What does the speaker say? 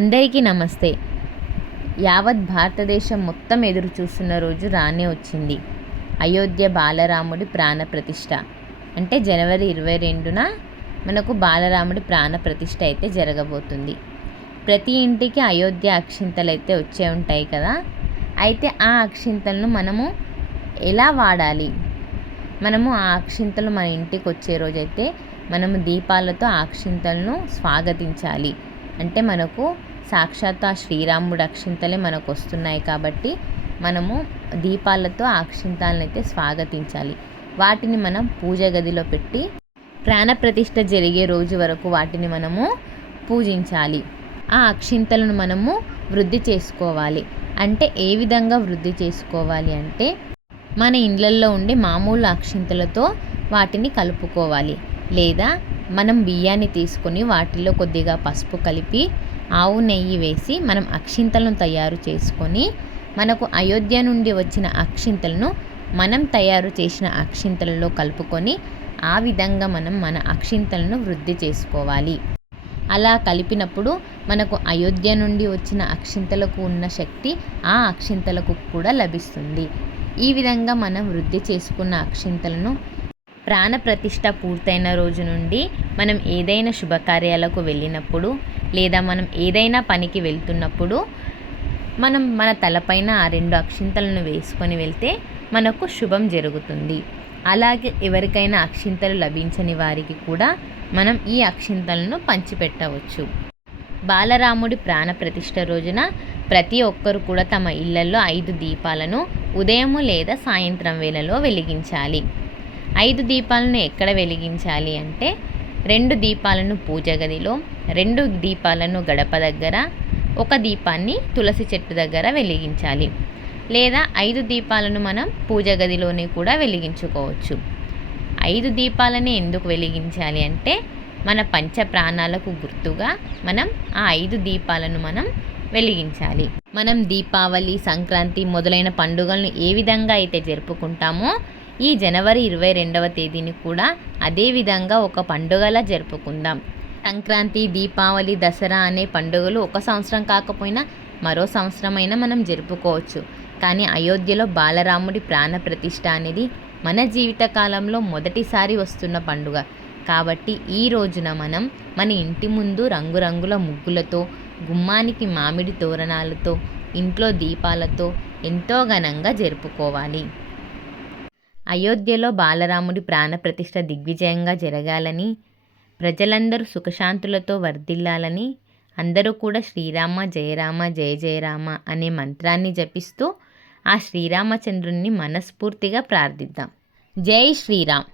అందరికీ నమస్తే. యావత్ భారతదేశం మొత్తం ఎదురు చూస్తున్న రోజు రానే వచ్చింది. అయోధ్య బాలరాముడి ప్రాణ ప్రతిష్ట అంటే జనవరి ఇరవై రెండున మనకు బాలరాముడి ప్రాణ ప్రతిష్ట అయితే జరగబోతుంది. ప్రతి ఇంటికి అయోధ్య అక్షింతలు అయితే వచ్చే ఉంటాయి కదా. అయితే ఆ అక్షింతలను మనము ఎలా వాడాలి? మనము ఆ అక్షింతలు మన ఇంటికి వచ్చే రోజైతే మనము దీపాలతో ఆ అక్షింతలను స్వాగతించాలి. అంటే మనకు సాక్షాత్ ఆ శ్రీరాముడు అక్షింతలే మనకు వస్తున్నాయి కాబట్టి మనము దీపాలతో ఆ అక్షింతాలను అయితే స్వాగతించాలి. వాటిని మనం పూజ గదిలో పెట్టి ప్రాణప్రతిష్ఠ జరిగే రోజు వరకు వాటిని మనము పూజించాలి. ఆ అక్షింతలను మనము వృద్ధి చేసుకోవాలి. అంటే ఏ విధంగా వృద్ధి చేసుకోవాలి అంటే మన ఇండ్లల్లో ఉండే మామూలు అక్షింతలతో వాటిని కలుపుకోవాలి. లేదా మనం బియ్యాన్ని తీసుకొని వాటిలో కొద్దిగా పసుపు కలిపి ఆవు నెయ్యి వేసి మనం అక్షింతలను తయారు చేసుకొని మనకు అయోధ్య నుండి వచ్చిన అక్షింతలను మనం తయారు చేసిన అక్షింతలలో కలుపుకొని ఆ విధంగా మనం మన అక్షింతలను వృద్ధి చేసుకోవాలి. అలా కలిపినప్పుడు మనకు అయోధ్య నుండి వచ్చిన అక్షింతలకు ఉన్న శక్తి ఆ అక్షింతలకు కూడా లభిస్తుంది. ఈ విధంగా మనం వృద్ధి చేసుకున్న అక్షింతలను ప్రాణప్రతిష్ఠ పూర్తయిన రోజు నుండి మనం ఏదైనా శుభకార్యాలకు వెళ్ళినప్పుడు లేదా మనం ఏదైనా పనికి వెళ్తున్నప్పుడు మనం మన తలపైన ఆ రెండు అక్షింతలను వేసుకొని వెళ్తే మనకు శుభం జరుగుతుంది. అలాగే ఎవరికైనా అక్షింతలు లభించని వారికి కూడా మనం ఈ అక్షింతలను పంచిపెట్టవచ్చు. బాలరాముడి ప్రాణప్రతిష్ఠ రోజున ప్రతి ఒక్కరు కూడా తమ ఇళ్ళలో ఐదు దీపాలను ఉదయము లేదా సాయంత్రం వేళలో వెలిగించాలి. ఐదు దీపాలను ఎక్కడ వెలిగించాలి అంటే రెండు దీపాలను పూజ గదిలో రెండు దీపాలను గడప దగ్గర ఒక దీపాన్ని తులసి చెట్టు దగ్గర వెలిగించాలి. లేదా ఐదు దీపాలను మనం పూజ గదిలోనే కూడా వెలిగించుకోవచ్చు. ఐదు దీపాలని ఎందుకు వెలిగించాలి అంటే మన పంచ ప్రాణాలకు గుర్తుగా మనం ఆ ఐదు దీపాలను మనం వెలిగించాలి. మనం దీపావళి సంక్రాంతి మొదలైన పండుగలను ఏ విధంగా అయితే జరుపుకుంటామో ఈ జనవరి ఇరవై రెండవ తేదీని కూడా అదే విధంగా ఒక పండుగలా జరుపుకుందాం. సంక్రాంతి దీపావళి దసరా అనే పండుగలు ఒక సంవత్సరం కాకపోయినా మరో సంవత్సరమైనా మనం జరుపుకోవచ్చు. కానీ అయోధ్యలో బాలరాముడి ప్రాణ ప్రతిష్ట అనేది మన జీవితకాలంలో మొదటిసారి వస్తున్న పండుగ. కాబట్టి ఈ రోజున మనం మన ఇంటి ముందు రంగురంగుల ముగ్గులతో గుమ్మానికి మామిడి తోరణాలతో ఇంట్లో దీపాలతో ఎంతో ఘనంగా జరుపుకోవాలి. అయోధ్యలో బాలరాముడి ప్రాణప్రతిష్ఠ దిగ్విజయంగా జరగాలని ప్రజలందరూ సుఖశాంతులతో వర్ధిల్లాలని అందరూ కూడా శ్రీరామ జయరామ జయ జయరామ అనే మంత్రాన్ని జపిస్తూ ఆ శ్రీరామచంద్రుణ్ణి మనస్ఫూర్తిగా ప్రార్థిద్దాం. జై శ్రీరామ్!